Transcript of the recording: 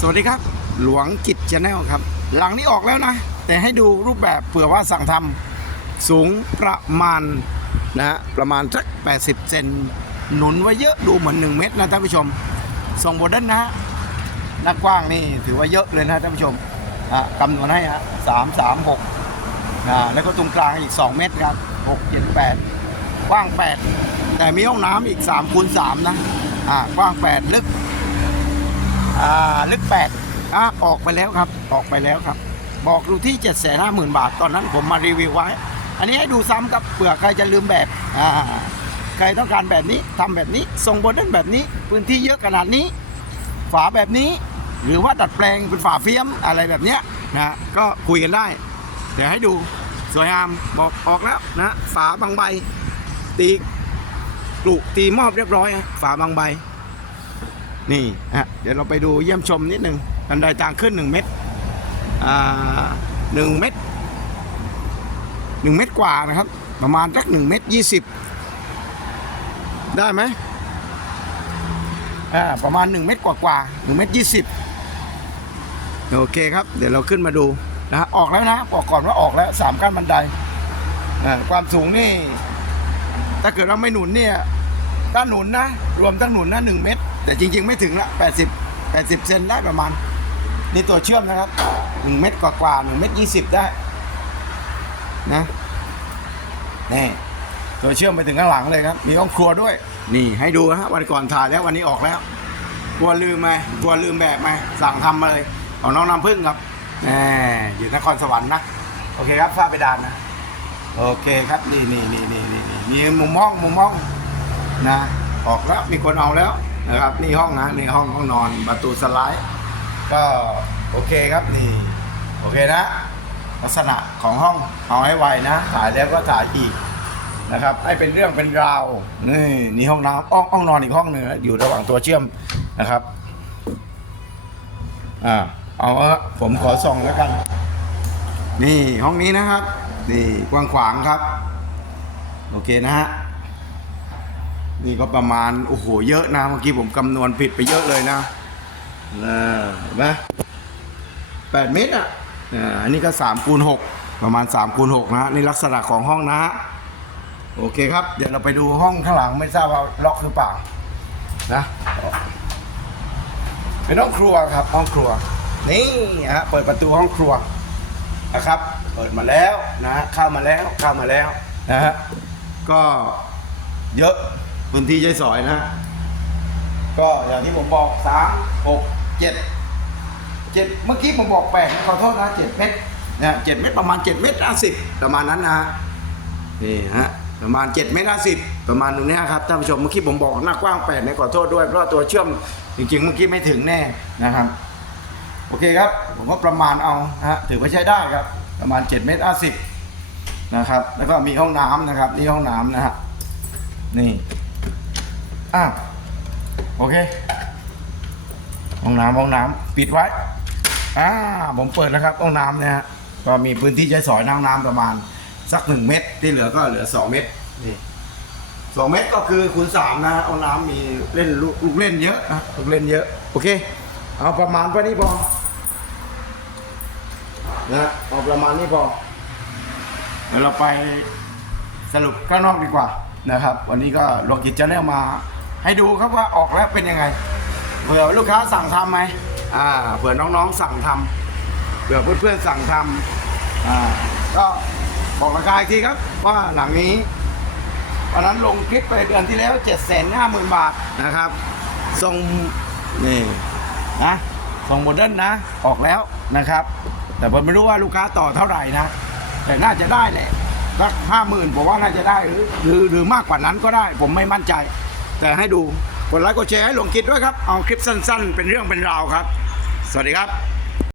สวัสดีครับ หลวงกิจชาแนลครับ หลังนี้ออกแล้วนะ แต่ให้ดูรูปแบบเผื่อว่าสั่งทำสูงประมาณนะฮะประมาณสัก80 เซนหนุนไว้เยอะดูเหมือน 1 เมตรนะท่านผู้ชมทรงโบเดนนะฮะหน้ากว้างนี่ถือว่าเยอะเลยนะท่านผู้ชมอะกำหนดให้ฮะสามสามหกนะแล้วก็ตรงกลางอีก 2 เมตรครับ6 7 8กว้าง 8 แต่มีห้องน้ำอีก3คูณ3นะอ่ากว้าง 8 ลึก อ่าลึกแปดอะออกไปแล้วครับออกไปแล้วครับ บอกดูที่7 5 0 0 0 0บาทตอนนั้นผมมารีวิวไว้ อันนี้ให้ดูซ้ำกับเผื่อใครจะลืมแบบอ่าใครต้องการแบบนี้ทำแบบนี้ทรงโบเดนแบบนี้ พื้นที่เยอะขนาดนี้ ฝาแบบนี้ หรือว่าดัดแปลงเป็นฝาเฟียมอะไรแบบเนี้ยนะก็คุยกันได้ เดี๋ยวให้ดูสวยงามบอกออกแล้วนะฝาบางใบตีกลุตีมอบเรียบร้อย ฝาบางใบ นี่ฮะเดี๋ยวเราไปดูเยี่ยมชมนิดหนึ่งบันไดทางขึ้น1เมตรอ่าหนึ่งเมตรหนึ่งเมตรกว่านะครับ ประมาณสักหนึ่งเมตรยี่สิบได้ไหมอ่าประมาณ1เมตรกว่ากว่าหนึ่งเมตรยี่สิบโอเคครับ เดี๋ยวเราขึ้นมาดูนะฮะออกแล้วนะบอกก่อนว่าออกแล้วสามขั้นบันไดอ่าความสูงนี่ ถ้าเกิดเราไม่หนุนเนี่ยถ้าหนุนนะ รวมทั้งหนุนนะหนึ่งเมตร แต่จริง ๆ ไม่ถึงละ 80 80 เซนได้ประมาณ นี่ตัวเชื่อมนะครับ 1 เมตรกว่าๆ1เมตร20 ได้นะนี่ตัวเชื่อมไปถึงข้างหลังเลยครับ มีห้องครัวด้วย นี่ให้ดูนะฮะวันก่อนถ่ายแล้ววันนี้ออกแล้วกลัวลืมไหมกลัวลืมแบบไหมสั่งทำมาเลยของน้องน้ำพึ่งครับแหมอยู่นครสวรรค์นะโอเคครับฝ้าไปดานนะ โอเคครับนี่นี่นี่นี่นี่นี่มีมุมห้องมุมห้องนะออกแล้วมีคนเอาแล้ว นะครับ นี่ห้องนะนี่ห้องห้องนอนประตูสไลด์ ก็โอเคครับนี่โอเคนะ ลักษณะของห้องเอาให้ไวนะถ่ายแล้วก็ถ่ายอีกนะครับให้เป็นเรื่องเป็นราวนี่นี่ห้องน้ำห้องห้องนอนอีกห้องหนึ่งอยู่ระหว่างตัวเชื่อมนะครับอ่าเอาผมขอส่องแล้วกัน นี่ห้องนี้นะครับ นี่กว้างขวางครับ โอเคนะฮะ นี่ก็ประมาณ โอ้โห เยอะนะ เมื่อกี้ผมคำนวณผิดไปเยอะเลยนะนะเห็นไหมแปดเมตรอะอันนี้ก็สามคูณหกประมาณสามคูณหกนะนี่ลักษณะของห้องนะโอเคครับ เดี๋ยวเราไปดูห้องข้างหลังไม่ทราบว่าล็อกหรือเปล่านะเป็นห้องครัวครับ ห้องครัว นี่ฮะเปิดประตูห้องครัวนะครับ เปิดมาแล้วนะเข้ามาแล้วเข้ามาแล้วนะฮะก็เยอะ พื้นที่ใช้สอยนะ ก็อย่างที่ผมบอกสามหกเจ็ดเจ็ดเมื่อกี้ผมบอกแปดขอโทษนะเจ็ดเมตรนะเจ็ดเมตรประมาณเจ็ดเมตรห้าสิบประมาณนั้นนะฮะนี่ฮะประมาณเจ็ดเมตรห้าสิบประมาณตรงนี้ครับท่านผู้ชมเมื่อกี้ผมบอกหน้ากว้างแปดเนี่ยขอโทษด้วยเพราะว่าตัวเชื่อมจริงๆเมื่อกี้ไม่ถึงแน่นะครับโอเคครับ ผมก็ประมาณเอานะฮะถือว่าใช้ได้ครับ ประมาณ7เมตรห้าสิบนะครับ แล้วก็มีห้องน้ำนะครับ นี่ห้องน้ำนะฮะนี่ อ้าโอเคห้องน้ำห้องน้ำปิดไว้อ่าผมเปิดแล้วครับห้องน้ำเนี่ยฮะก็มีพื้นที่ใช้สอยน้ำน้ำประมาณ สักหนึ่งเมตร ที่เหลือก็เหลือสองเมตรนี่สองเมตรก็คือคูณสามนะห้องน้ำมีเล่นลูกลูกเล่นเยอะนะลูกเล่นเยอะ โอเค เอาประมาณแค่นี้พอนะเอาประมาณนี้พอเดี๋ยวเราไปสรุปข้างนอกดีกว่านะครับ วันนี้ก็ลงกิจจะแนลมา ให้ดูครับว่าออกแล้วเป็นยังไงเผื่อลูกค้าสั่งทำไหมอ่าเผื่อน้องๆสั่งทำเผื่อเพื่อนๆสั่งทำอ่าก็บอกราคาอีกทีครับ ว่าหลังนี้วันนั้นลงคลิปไปเดือนที่แล้ว7 5 0 0 0 0บาทนะครับทรงนี่นะทรงโมเดิร์นนะ ออกแล้วนะครับ แต่ผมไม่รู้ว่าลูกค้าต่อเท่าไหร่นะ แต่น่าจะได้แหละสักห้าหมื่นผมว่าน่าจะได้หรือหรือหรือมากกว่านั้นก็ได้ ผมไม่มั่นใจ แต่ให้ดูกดไลค์กดแชร์ให้ลงกิจด้วยครับ เอาคลิปสั้น ๆ เป็นเรื่องเป็นราวครับ สวัสดีครับ